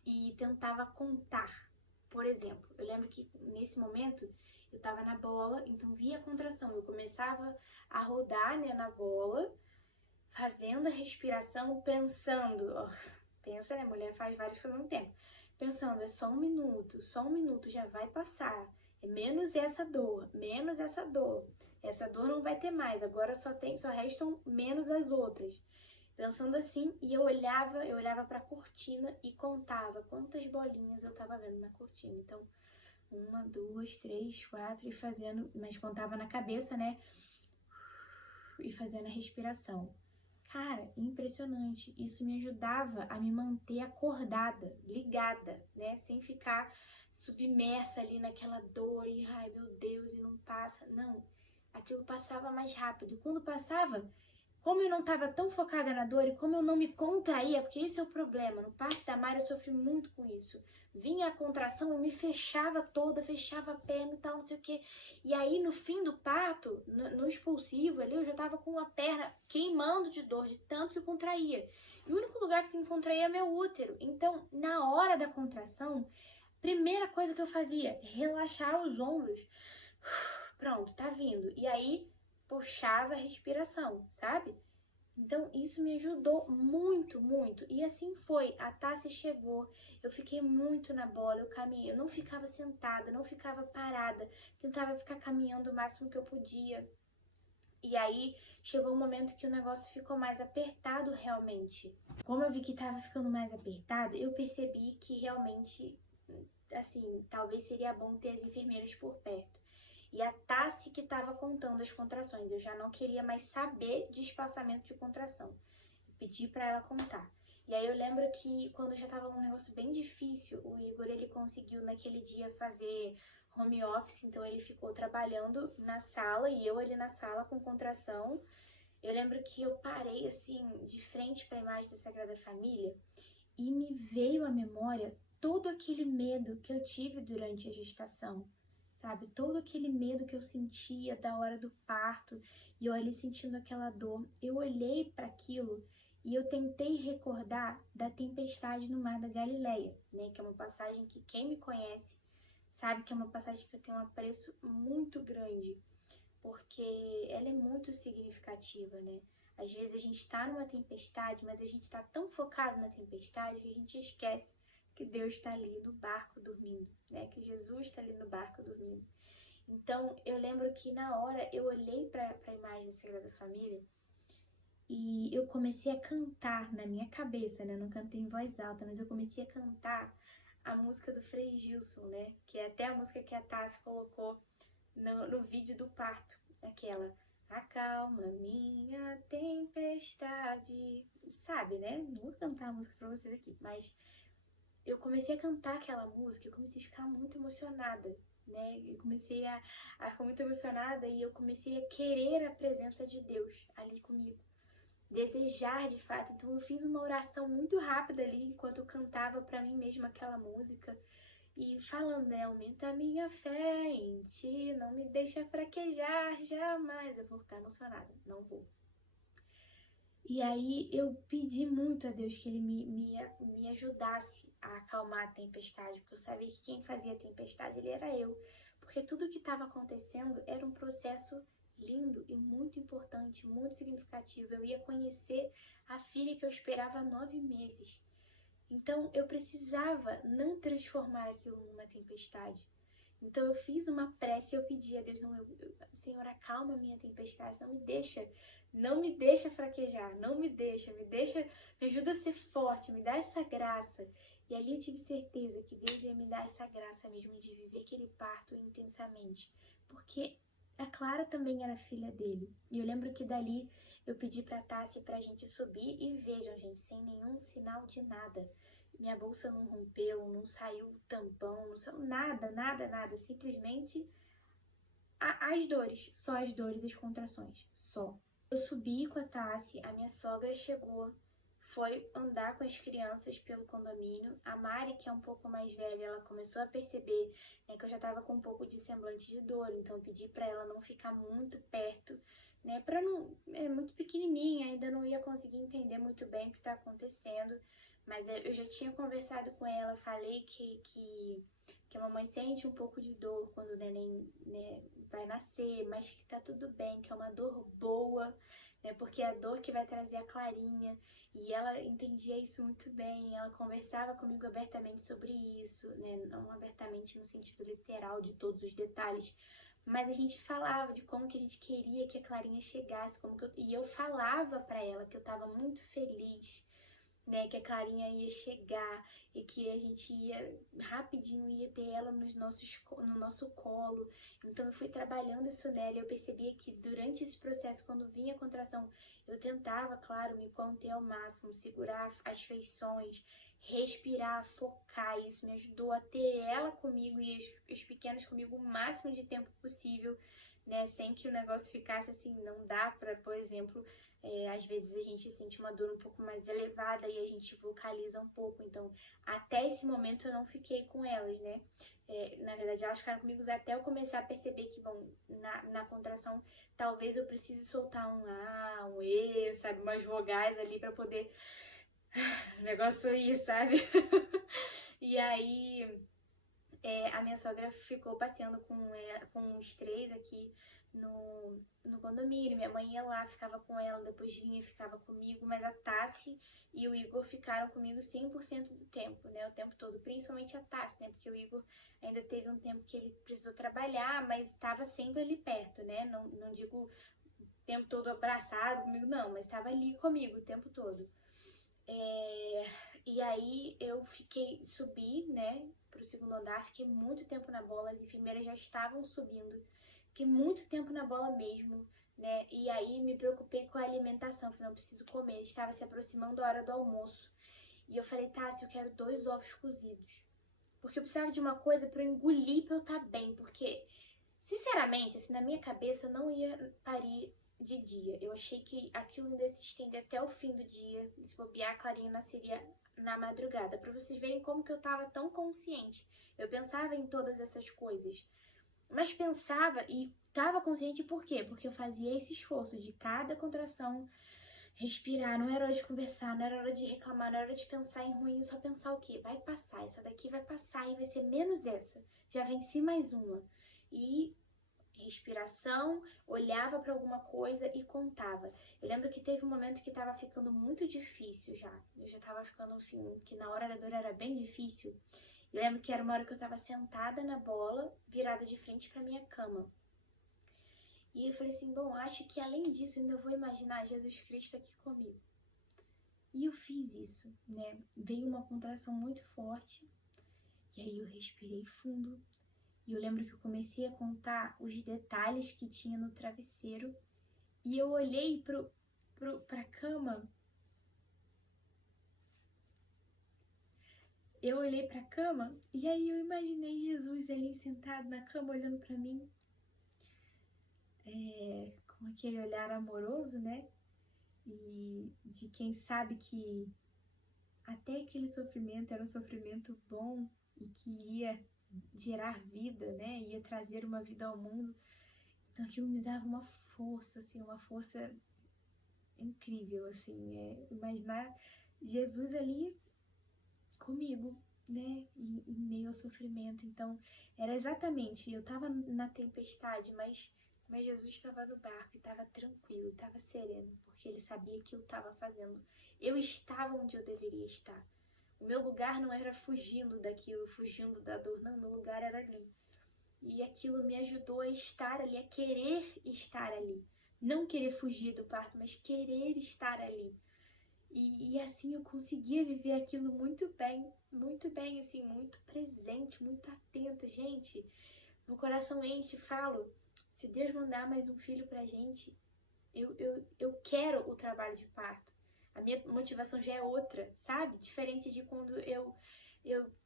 e tentava contar. Por exemplo, eu lembro que nesse momento eu tava na bola, então via a contração, eu começava a rodar, né, na bola, fazendo a respiração, pensando, pensa, né, mulher faz várias coisas ao mesmo tempo, pensando, é só 1 minuto, já vai passar, é menos essa dor, essa dor não vai ter mais, agora só restam menos as outras, pensando assim, e eu olhava pra cortina e contava quantas bolinhas eu tava vendo na cortina, então, 1, 2, 3, 4, e fazendo, mas contava na cabeça, né, e fazendo a respiração. Cara, impressionante. Isso me ajudava a me manter acordada, ligada, né? Sem ficar submersa ali naquela dor e, ai meu Deus, e não passa. Não, aquilo passava mais rápido. E quando passava, como eu não estava tão focada na dor e como eu não me contraía, porque esse é o problema. No parto da Mari eu sofri muito com isso. Vinha a contração, eu me fechava toda, fechava a perna e tal, não sei o quê. E aí no fim do parto, no expulsivo ali, eu já tava com a perna queimando de dor, de tanto que eu contraía. E o único lugar que tem que contrair é meu útero. Então, na hora da contração, primeira coisa que eu fazia, relaxar os ombros. Pronto, tá vindo. E aí, puxava a respiração, sabe? Então, isso me ajudou muito, muito. E assim foi, a Tassi chegou, eu fiquei muito na bola, eu caminhei, eu não ficava sentada, não ficava parada, tentava ficar caminhando o máximo que eu podia. E aí, chegou um momento que o negócio ficou mais apertado realmente. Como eu vi que tava ficando mais apertado, eu percebi que realmente, assim, talvez seria bom ter as enfermeiras por perto. E a Tassi que estava contando as contrações. Eu já não queria mais saber de espaçamento de contração. Pedi para ela contar. E aí eu lembro que quando já estava um negócio bem difícil, o Igor ele conseguiu naquele dia fazer home office, então ele ficou trabalhando na sala e eu ali na sala com contração. Eu lembro que eu parei assim de frente para a imagem da Sagrada Família e me veio à memória todo aquele medo que eu tive durante a gestação. Sabe, todo aquele medo que eu sentia da hora do parto e eu ali sentindo aquela dor, eu olhei para aquilo e eu tentei recordar da tempestade no Mar da Galileia, né, que é uma passagem que quem me conhece sabe que é uma passagem que eu tenho um apreço muito grande, porque ela é muito significativa, né? Às vezes a gente está numa tempestade, mas a gente está tão focado na tempestade que a gente esquece que Deus está ali no barco dormindo, né? Que Jesus está ali no barco dormindo. Então, eu lembro que na hora eu olhei para a imagem da Sagrada Família e eu comecei a cantar na minha cabeça, né? Eu não cantei em voz alta, mas eu comecei a cantar a música do Frei Gilson, né? Que é até a música que a Tassi colocou no vídeo do parto, aquela acalma minha tempestade. Sabe, né? Não vou cantar a música pra vocês aqui, mas eu comecei a cantar aquela música, eu comecei a ficar muito emocionada, né? Eu comecei a ficar muito emocionada e eu comecei a querer a presença de Deus ali comigo. Desejar de fato. Então eu fiz uma oração muito rápida ali enquanto eu cantava pra mim mesma aquela música. E falando, né? Aumenta a minha fé em ti, não me deixa fraquejar jamais. Eu vou ficar emocionada, não vou. E aí eu pedi muito a Deus que Ele me ajudasse a acalmar a tempestade, porque eu sabia que quem fazia a tempestade, Ele era eu. Porque tudo o que estava acontecendo era um processo lindo e muito importante, muito significativo. Eu ia conhecer a filha que eu esperava há 9 meses. Então eu precisava não transformar aquilo numa tempestade. Então eu fiz uma prece e eu pedi a Deus, não, Senhor, acalma a minha tempestade, não me deixa fraquejar, não me deixa, me ajuda a ser forte, me dá essa graça. E ali eu tive certeza que Deus ia me dar essa graça mesmo de viver aquele parto intensamente, porque a Clara também era filha dele. E eu lembro que dali eu pedi pra Tassi pra gente subir e vejam, gente, sem nenhum sinal de nada. Minha bolsa não rompeu, não saiu tampão, não saiu nada. Simplesmente as dores, só as dores, as contrações, só. Eu subi com a Tassi, a minha sogra chegou, foi andar com as crianças pelo condomínio. A Mari, que é um pouco mais velha, ela começou a perceber, né, que eu já tava com um pouco de semblante de dor, então eu pedi pra ela não ficar muito perto, né, pra não... É muito pequenininha, ainda não ia conseguir entender muito bem o que tá acontecendo. Mas eu já tinha conversado com ela, falei que a mamãe sente um pouco de dor quando o neném, né, vai nascer, mas que tá tudo bem, que é uma dor boa, né, porque é a dor que vai trazer a Clarinha. E ela entendia isso muito bem, ela conversava comigo abertamente sobre isso, né, não abertamente no sentido literal de todos os detalhes, mas a gente falava de como que a gente queria que a Clarinha chegasse, e eu falava pra ela que eu tava muito feliz, né, que a Clarinha ia chegar e que a gente ia rapidinho ia ter ela no nosso colo. Então eu fui trabalhando isso nela e eu percebia que durante esse processo, quando vinha a contração, eu tentava, claro, me conter ao máximo, segurar as feições, respirar, focar. Isso me ajudou a ter ela comigo e os pequenos comigo o máximo de tempo possível, né, sem que o negócio ficasse assim. Não dá pra, por exemplo, às vezes a gente sente uma dor um pouco mais elevada e a gente vocaliza um pouco. Então, até esse momento eu não fiquei com elas, né? Na verdade, elas ficaram comigo até eu começar a perceber que, bom, na contração, talvez eu precise soltar um A, um E, sabe? Umas vogais ali pra poder... o negócio ir, sabe? E aí... a minha sogra ficou passeando com os 3 aqui no condomínio. Minha mãe ia lá, ficava com ela, depois vinha e ficava comigo, mas a Tassi e o Igor ficaram comigo 100% do tempo, né, o tempo todo, principalmente a Tassi, né, porque o Igor ainda teve um tempo que ele precisou trabalhar, mas estava sempre ali perto, né, não digo o tempo todo abraçado comigo, não, mas estava ali comigo o tempo todo. E aí eu subi, né, pro segundo andar, fiquei muito tempo na bola, as enfermeiras já estavam subindo, fiquei muito tempo na bola mesmo, né, e aí me preocupei com a alimentação, falei, não, preciso comer, estava se aproximando a hora do almoço, e eu falei, Tassi, eu quero 2 ovos cozidos, porque eu precisava de uma coisa pra eu engolir pra eu estar bem, porque, sinceramente, assim, na minha cabeça eu não ia parir de dia. Eu achei que aquilo ainda se estender até o fim do dia, e se bobear, a Clarinha nasceria na madrugada, pra vocês verem como que eu tava tão consciente. Eu pensava em todas essas coisas, mas pensava e tava consciente por quê? Porque eu fazia esse esforço de cada contração respirar, não era hora de conversar, não era hora de reclamar, não era hora de pensar em ruim, só pensar o quê? Vai passar, essa daqui vai passar e vai ser menos essa, já venci mais uma. E respiração, olhava para alguma coisa e contava. Eu lembro que teve um momento que tava ficando muito difícil já. Eu já tava ficando assim, que na hora da dor era bem difícil. Eu lembro que era uma hora que eu tava sentada na bola, virada de frente pra minha cama. E eu falei assim, bom, acho que além disso ainda vou imaginar Jesus Cristo aqui comigo. E eu fiz isso, né? Veio uma contração muito forte, e aí eu respirei fundo. E eu lembro que eu comecei a contar os detalhes que tinha no travesseiro. E eu olhei pra cama. Eu olhei pra cama e aí eu imaginei Jesus ali sentado na cama olhando pra mim, com aquele olhar amoroso, né? E de quem sabe que até aquele sofrimento era um sofrimento bom e que ia gerar vida, né? Ia trazer uma vida ao mundo. Então aquilo me dava uma força, assim, uma força incrível, assim, imaginar Jesus ali comigo, né, em meio ao sofrimento. Então, era exatamente, eu estava na tempestade, mas Jesus estava no barco e estava tranquilo, estava sereno, porque ele sabia que eu estava fazendo. Eu estava onde eu deveria estar. O meu lugar não era fugindo daquilo, fugindo da dor, não, o meu lugar era ali. E aquilo me ajudou a estar ali, a querer estar ali. Não querer fugir do parto, mas querer estar ali. E assim eu conseguia viver aquilo muito bem, assim, muito presente, muito atenta. Gente, meu coração enche, falo, se Deus mandar mais um filho pra gente, eu quero o trabalho de parto. A minha motivação já é outra, sabe? Diferente de quando eu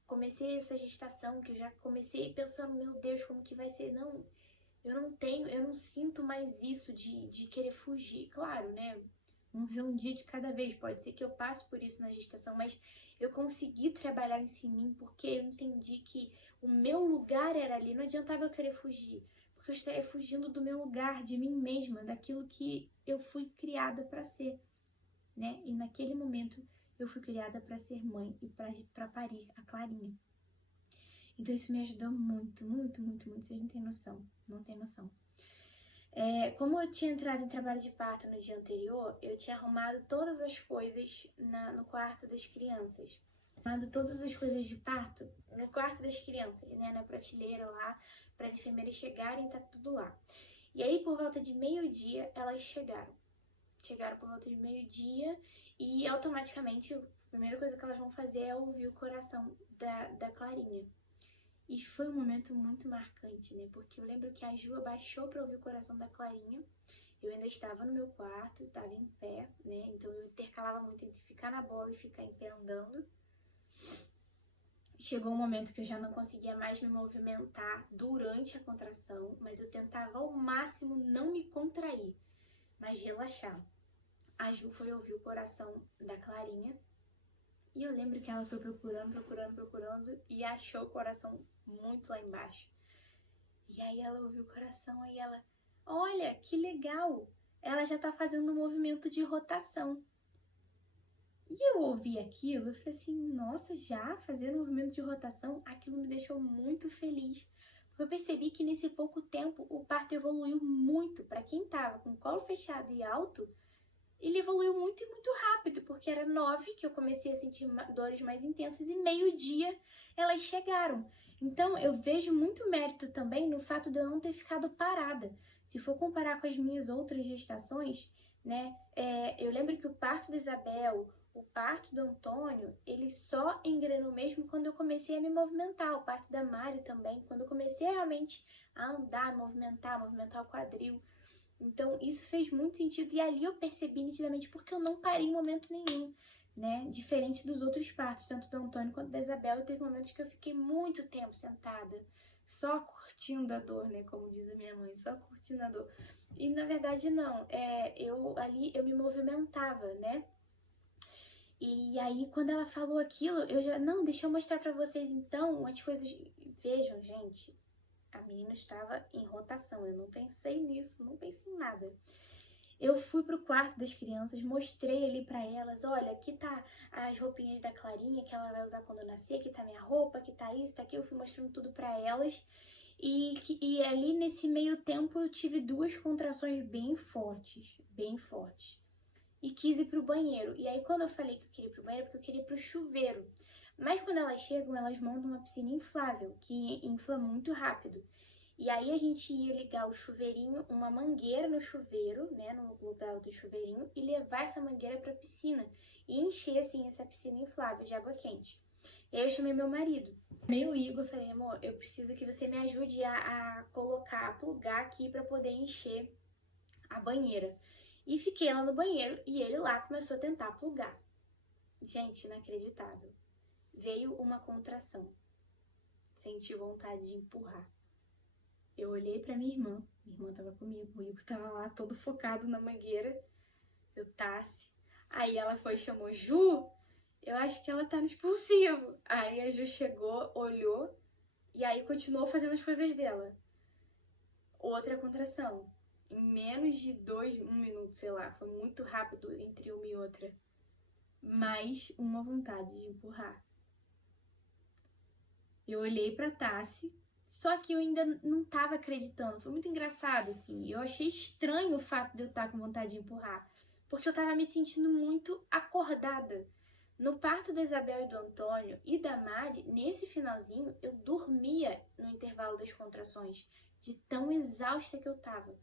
comecei essa gestação, que eu já comecei pensando, meu Deus, como que vai ser? Não, eu não sinto mais isso de querer fugir. Claro, né? Vamos ver um dia de cada vez. Pode ser que eu passe por isso na gestação, mas eu consegui trabalhar isso em mim porque eu entendi que o meu lugar era ali. Não adiantava eu querer fugir, porque eu estaria fugindo do meu lugar, de mim mesma, daquilo que eu fui criada para ser, né? E naquele momento eu fui criada para ser mãe e para parir a Clarinha. Então isso me ajudou muito. Vocês não têm noção, não tem noção. Como eu tinha entrado em trabalho de parto no dia anterior, eu tinha arrumado todas as coisas no quarto das crianças. Arrumado todas as coisas de parto no quarto das crianças, né, na prateleira lá, para as enfermeiras chegarem, tá tudo lá. E aí, por volta de meio-dia, elas chegaram. Chegaram por volta de meio-dia e automaticamente a primeira coisa que elas vão fazer é ouvir o coração da Clarinha. E foi um momento muito marcante, né? Porque eu lembro que a Ju abaixou para ouvir o coração da Clarinha. Eu ainda estava no meu quarto, estava em pé, né? Então eu intercalava muito entre ficar na bola e ficar em pé andando. Chegou um momento que eu já não conseguia mais me movimentar durante a contração, mas eu tentava ao máximo não me contrair, mas relaxar. A Ju foi ouvir o coração da Clarinha. E eu lembro que ela foi procurando e achou o coração muito lá embaixo. E aí ela ouviu o coração e ela, olha, que legal! Ela já tá fazendo um movimento de rotação. E eu ouvi aquilo, eu falei assim, nossa, já fazendo um movimento de rotação? Aquilo me deixou muito feliz. Porque eu percebi que nesse pouco tempo o parto evoluiu muito. Para quem tava com o colo fechado e alto, ele evoluiu muito e muito rápido, porque era 9 que eu comecei a sentir dores mais intensas e meio-dia elas chegaram. Então eu vejo muito mérito também no fato de eu não ter ficado parada. Se for comparar com as minhas outras gestações, né, eu lembro que o parto da Isabel, o parto do Antônio, ele só engrenou mesmo quando eu comecei a me movimentar. O parto da Mari também, quando eu comecei realmente a andar, movimentar o quadril. Então, isso fez muito sentido e ali eu percebi nitidamente porque eu não parei em momento nenhum, né? Diferente dos outros partos, tanto do Antônio quanto da Isabel, teve momentos que eu fiquei muito tempo sentada, só curtindo a dor, né? Como diz a minha mãe, só curtindo a dor. E na verdade não, eu me movimentava, né? E aí quando ela falou aquilo, eu já, não, deixa eu mostrar pra vocês então umas coisas, vejam, gente. A menina estava em rotação, eu não pensei nisso, não pensei em nada. Eu fui pro quarto das crianças, mostrei ali pra elas, olha, aqui tá as roupinhas da Clarinha que ela vai usar quando nascer, aqui tá minha roupa, aqui tá isso, tá aquilo, eu fui mostrando tudo pra elas. E ali nesse meio tempo eu tive 2 contrações bem fortes. E quis ir pro banheiro. E aí quando eu falei que eu queria ir pro banheiro, porque eu queria ir pro chuveiro. Mas quando elas chegam, elas montam uma piscina inflável, que infla muito rápido. E aí a gente ia ligar o chuveirinho, uma mangueira no chuveiro, né, no lugar do chuveirinho, e levar essa mangueira pra piscina. E encher, assim, essa piscina inflável de água quente. E aí eu chamei meu marido. Chamei o Igor, falei, amor, eu preciso que você me ajude a colocar, a plugar aqui pra poder encher a banheira. E fiquei lá no banheiro e ele lá começou a tentar plugar. Gente, inacreditável. Veio uma contração. Senti vontade de empurrar. Eu olhei pra minha irmã tava comigo, o Igor tava lá todo focado na mangueira, eu Tassi. Aí ela foi e chamou, Ju, eu acho que ela tá no expulsivo. Aí a Ju chegou, olhou e aí continuou fazendo as coisas dela. Outra contração. Em menos de 1 minuto, sei lá, foi muito rápido entre uma e outra. Mais uma vontade de empurrar. Eu olhei pra Tassi, só que eu ainda não tava acreditando. Foi muito engraçado, assim. Eu achei estranho o fato de eu estar com vontade de empurrar, porque eu tava me sentindo muito acordada. No parto da Isabel e do Antônio e da Mari, nesse finalzinho, eu dormia no intervalo das contrações, de tão exausta que eu tava.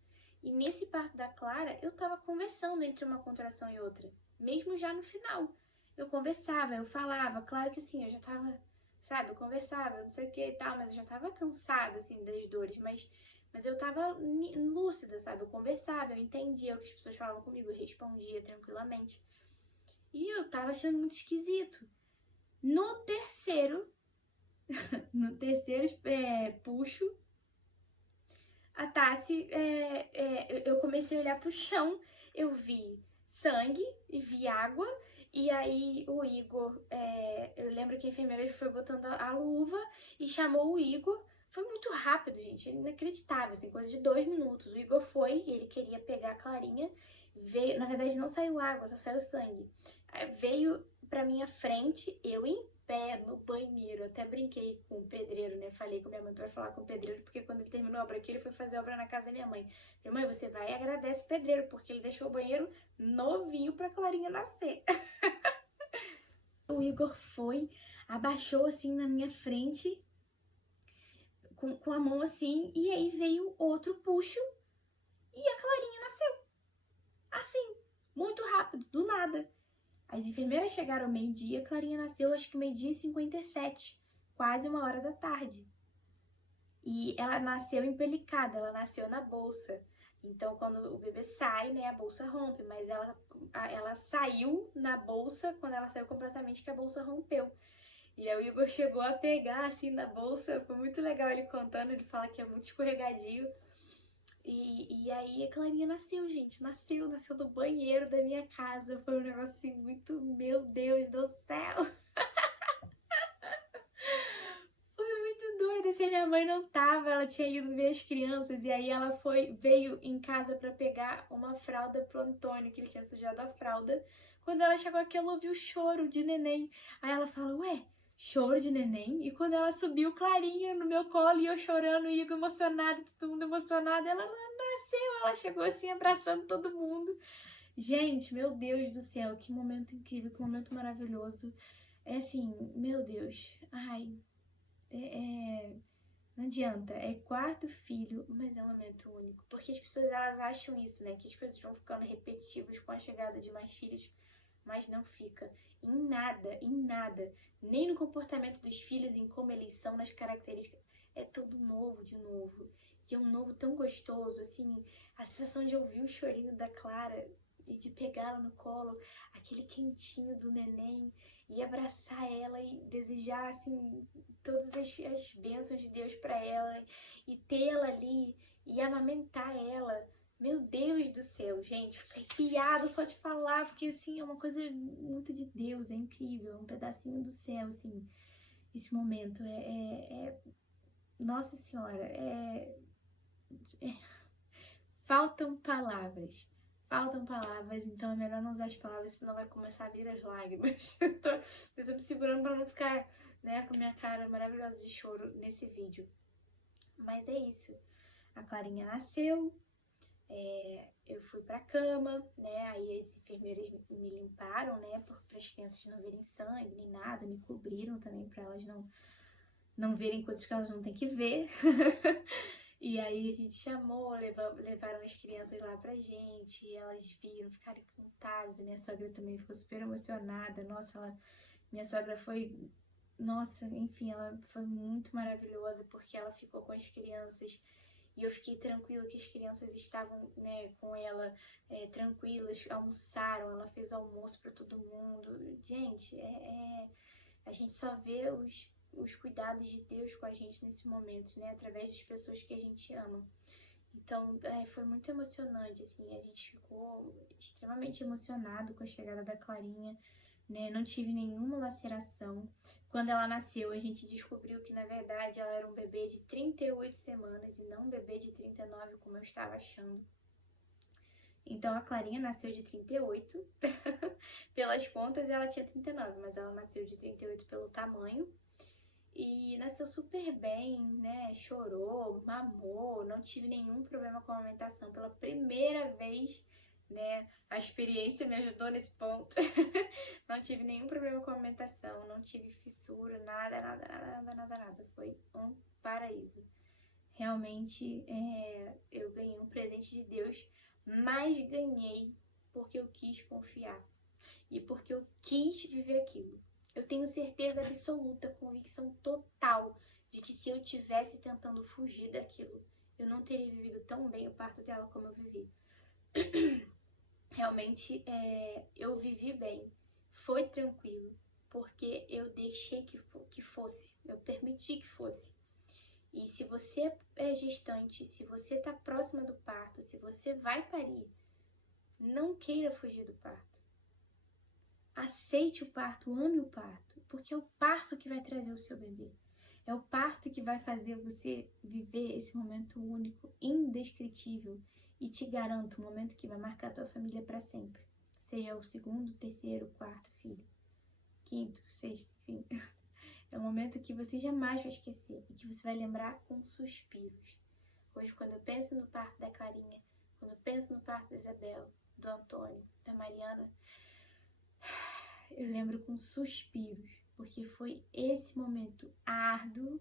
E nesse parto da Clara, eu tava conversando entre uma contração e outra, mesmo já no final. Eu conversava, eu falava, claro que assim, eu já tava, sabe, eu conversava, não sei o que e tal, mas eu já tava cansada, assim, das dores, mas eu tava lúcida, sabe, eu conversava, eu entendia o que as pessoas falavam comigo, eu respondia tranquilamente. E eu tava achando muito esquisito. No terceiro puxo, a Tassi, eu comecei a olhar pro chão, eu vi sangue e vi água, e aí o Igor, eu lembro que a enfermeira foi botando a luva e chamou o Igor. Foi muito rápido, gente, inacreditável, assim, coisa de 2 minutos. O Igor foi, ele queria pegar a Clarinha, veio, na verdade não saiu água, só saiu sangue. Veio pra minha frente, eu em pé no banheiro. Até brinquei com o pedreiro, né? Falei com minha mãe pra falar com o pedreiro, porque quando ele terminou a obra aqui, ele foi fazer obra na casa da minha mãe. Minha mãe, você vai e agradece o pedreiro, porque ele deixou o banheiro novinho pra Clarinha nascer. O Igor foi, abaixou assim na minha frente, com a mão assim, e aí veio outro puxo e a Clarinha nasceu. Assim, muito rápido, do nada. As enfermeiras chegaram ao meio-dia, a Clarinha nasceu acho que 12h57, quase 1h da tarde. E ela nasceu empelicada, ela nasceu na bolsa. Então, quando o bebê sai, né, a bolsa rompe, mas ela saiu na bolsa, quando ela saiu completamente, que a bolsa rompeu. E aí o Igor chegou a pegar, assim, na bolsa, foi muito legal ele contando, ele fala que é muito escorregadio. E aí a Clarinha nasceu, gente, nasceu do banheiro da minha casa, foi um negócio assim muito, meu Deus do céu. Foi muito doido, assim, minha mãe não tava, ela tinha ido ver as crianças, e aí ela veio em casa pra pegar uma fralda pro Antônio, que ele tinha sujado a fralda. Quando ela chegou aqui, ela ouviu o choro de neném, aí ela fala, ué, choro de neném? E quando ela subiu, Clarinha no meu colo e eu chorando, e Igor emocionado, todo mundo emocionado, ela nasceu, ela chegou assim abraçando todo mundo. Gente, meu Deus do céu, que momento incrível, que momento maravilhoso. É assim, meu Deus, ai, não adianta, é quarto filho, mas é um momento único. Porque as pessoas, elas acham isso, né, que as coisas vão ficando repetitivas com a chegada de mais filhos, mas não fica. Em nada, nem no comportamento dos filhos, em como eles são, nas características, é tudo novo de novo. E é um novo tão gostoso, assim, a sensação de ouvir o chorinho da Clara e de pegá-la no colo, aquele quentinho do neném, e abraçar ela e desejar, assim, todas as bênçãos de Deus para ela, e tê-la ali, e amamentar ela. Meu Deus do céu, gente, fiquei arrepiada só de falar, porque, assim, é uma coisa muito de Deus, é incrível, é um pedacinho do céu, assim, esse momento, Nossa Senhora, faltam palavras, então é melhor não usar as palavras, senão vai começar a vir as lágrimas. Eu tô me segurando pra não ficar, né, com a minha cara maravilhosa de choro nesse vídeo. Mas é isso, a Clarinha nasceu, eu fui pra cama, né, aí as enfermeiras me limparam, né, para as crianças não verem sangue nem nada, me cobriram também pra elas não verem coisas que elas não têm que ver. E aí a gente chamou, levaram as crianças lá pra gente, e elas viram, ficaram encantadas, minha sogra também ficou super emocionada, nossa, minha sogra foi, nossa, enfim, ela foi muito maravilhosa, porque ela ficou com as crianças, E eu fiquei tranquila que as crianças estavam, né, com ela tranquilas, almoçaram, ela fez almoço para todo mundo. Gente, a gente só vê os cuidados de Deus com a gente nesse momento, né, através das pessoas que a gente ama. Então, foi muito emocionante, assim, a gente ficou extremamente emocionado com a chegada da Clarinha, né, não tive nenhuma laceração. Quando ela nasceu, a gente descobriu que, na verdade, ela era um bebê de 38 semanas e não um bebê de 39, como eu estava achando. Então, a Clarinha nasceu de 38, pelas contas ela tinha 39, mas ela nasceu de 38 pelo tamanho. E nasceu super bem, né? Chorou, mamou, não tive nenhum problema com a amamentação pela primeira vez, né? A experiência me ajudou nesse ponto. Não tive nenhum problema com a amamentação, não tive fissura, nada. Foi um paraíso. Realmente, eu ganhei um presente de Deus, mas ganhei porque eu quis confiar e porque eu quis viver aquilo. Eu tenho certeza absoluta, convicção total de que se eu tivesse tentando fugir daquilo, eu não teria vivido tão bem o parto dela como eu vivi. Realmente, eu vivi bem, foi tranquilo, porque eu deixei que fosse, eu permiti que fosse. E se você é gestante, se você está próxima do parto, se você vai parir, não queira fugir do parto. Aceite o parto, ame o parto, porque é o parto que vai trazer o seu bebê. É o parto que vai fazer você viver esse momento único, indescritível, e te garanto, um momento que vai marcar a tua família para sempre. Seja o segundo, terceiro, quarto filho, quinto, sexto, enfim. É um momento que você jamais vai esquecer e que você vai lembrar com suspiros. Hoje, quando eu penso no parto da Clarinha, quando eu penso no parto da Isabel, do Antônio, da Mariana, eu lembro com suspiros, porque foi esse momento árduo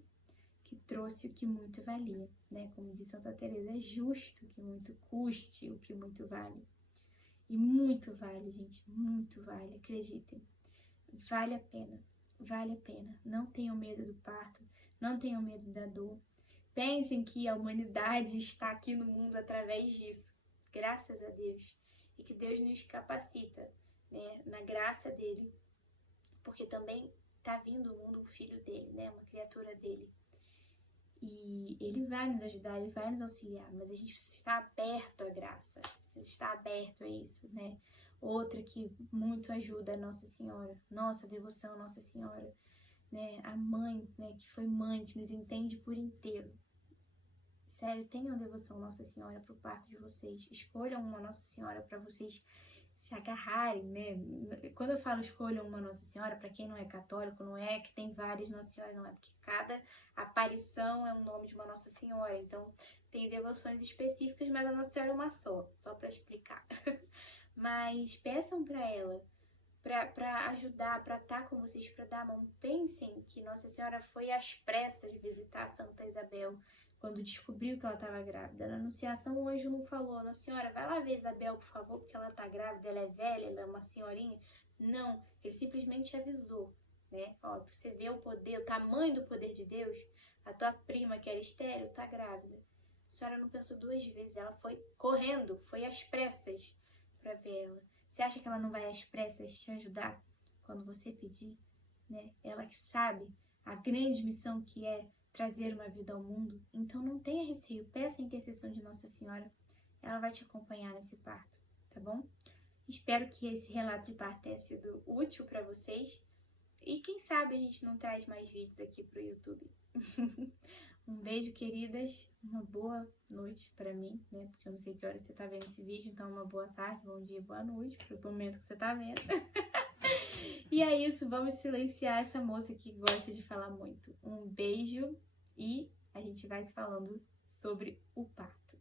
que trouxe o que muito valia, né? Como diz Santa Teresa, é justo que muito custe o que muito vale. E muito vale, gente, muito vale, acreditem. Vale a pena, vale a pena. Não tenham medo do parto, não tenham medo da dor. Pensem que a humanidade está aqui no mundo através disso, graças a Deus. E que Deus nos capacita, né, na graça dele, porque também está vindo ao mundo um filho dele, né, uma criatura dele. E ele vai nos ajudar, ele vai nos auxiliar, mas a gente precisa estar aberto à graça, precisa estar aberto a isso, né. Outra que muito ajuda a Nossa Senhora, nossa devoção a Nossa Senhora, né, a mãe, né, que foi mãe, que nos entende por inteiro. Sério, tenham devoção a Nossa Senhora para o parto de vocês, escolham uma Nossa Senhora para vocês se agarrarem, né? Quando eu falo escolham uma Nossa Senhora, para quem não é católico, não é que tem várias Nossa Senhoras, não é porque cada aparição é o nome de uma Nossa Senhora, então tem devoções específicas, mas a Nossa Senhora é uma só para explicar. Mas peçam para ela, para ajudar, para estar com vocês, para dar a mão. Pensem que Nossa Senhora foi às pressas visitar Santa Isabel quando descobriu que ela estava grávida. Na Anunciação o anjo não falou: Nossa Senhora, vai lá ver Isabel, por favor, porque ela está grávida, ela é velha, ela é uma senhorinha. Não, ele simplesmente avisou, né? Ó, pra você ver o poder, o tamanho do poder de Deus, a tua prima, que era estéril, está grávida. A senhora não pensou duas vezes, ela foi correndo, foi às pressas para ver ela. Você acha que ela não vai às pressas te ajudar quando você pedir, né? Ela que sabe a grande missão que é trazer uma vida ao mundo. Então não tenha receio, peça a intercessão de Nossa Senhora. Ela vai te acompanhar nesse parto, tá bom? Espero que esse relato de parto tenha sido útil para vocês. E quem sabe a gente não traz mais vídeos aqui pro YouTube. Um beijo, queridas. Uma boa noite pra mim, né? Porque eu não sei que hora você tá vendo esse vídeo, então uma boa tarde, bom dia, boa noite, pro momento que você tá vendo. E é isso, vamos silenciar essa moça que gosta de falar muito. Um beijo e a gente vai se falando sobre o parto.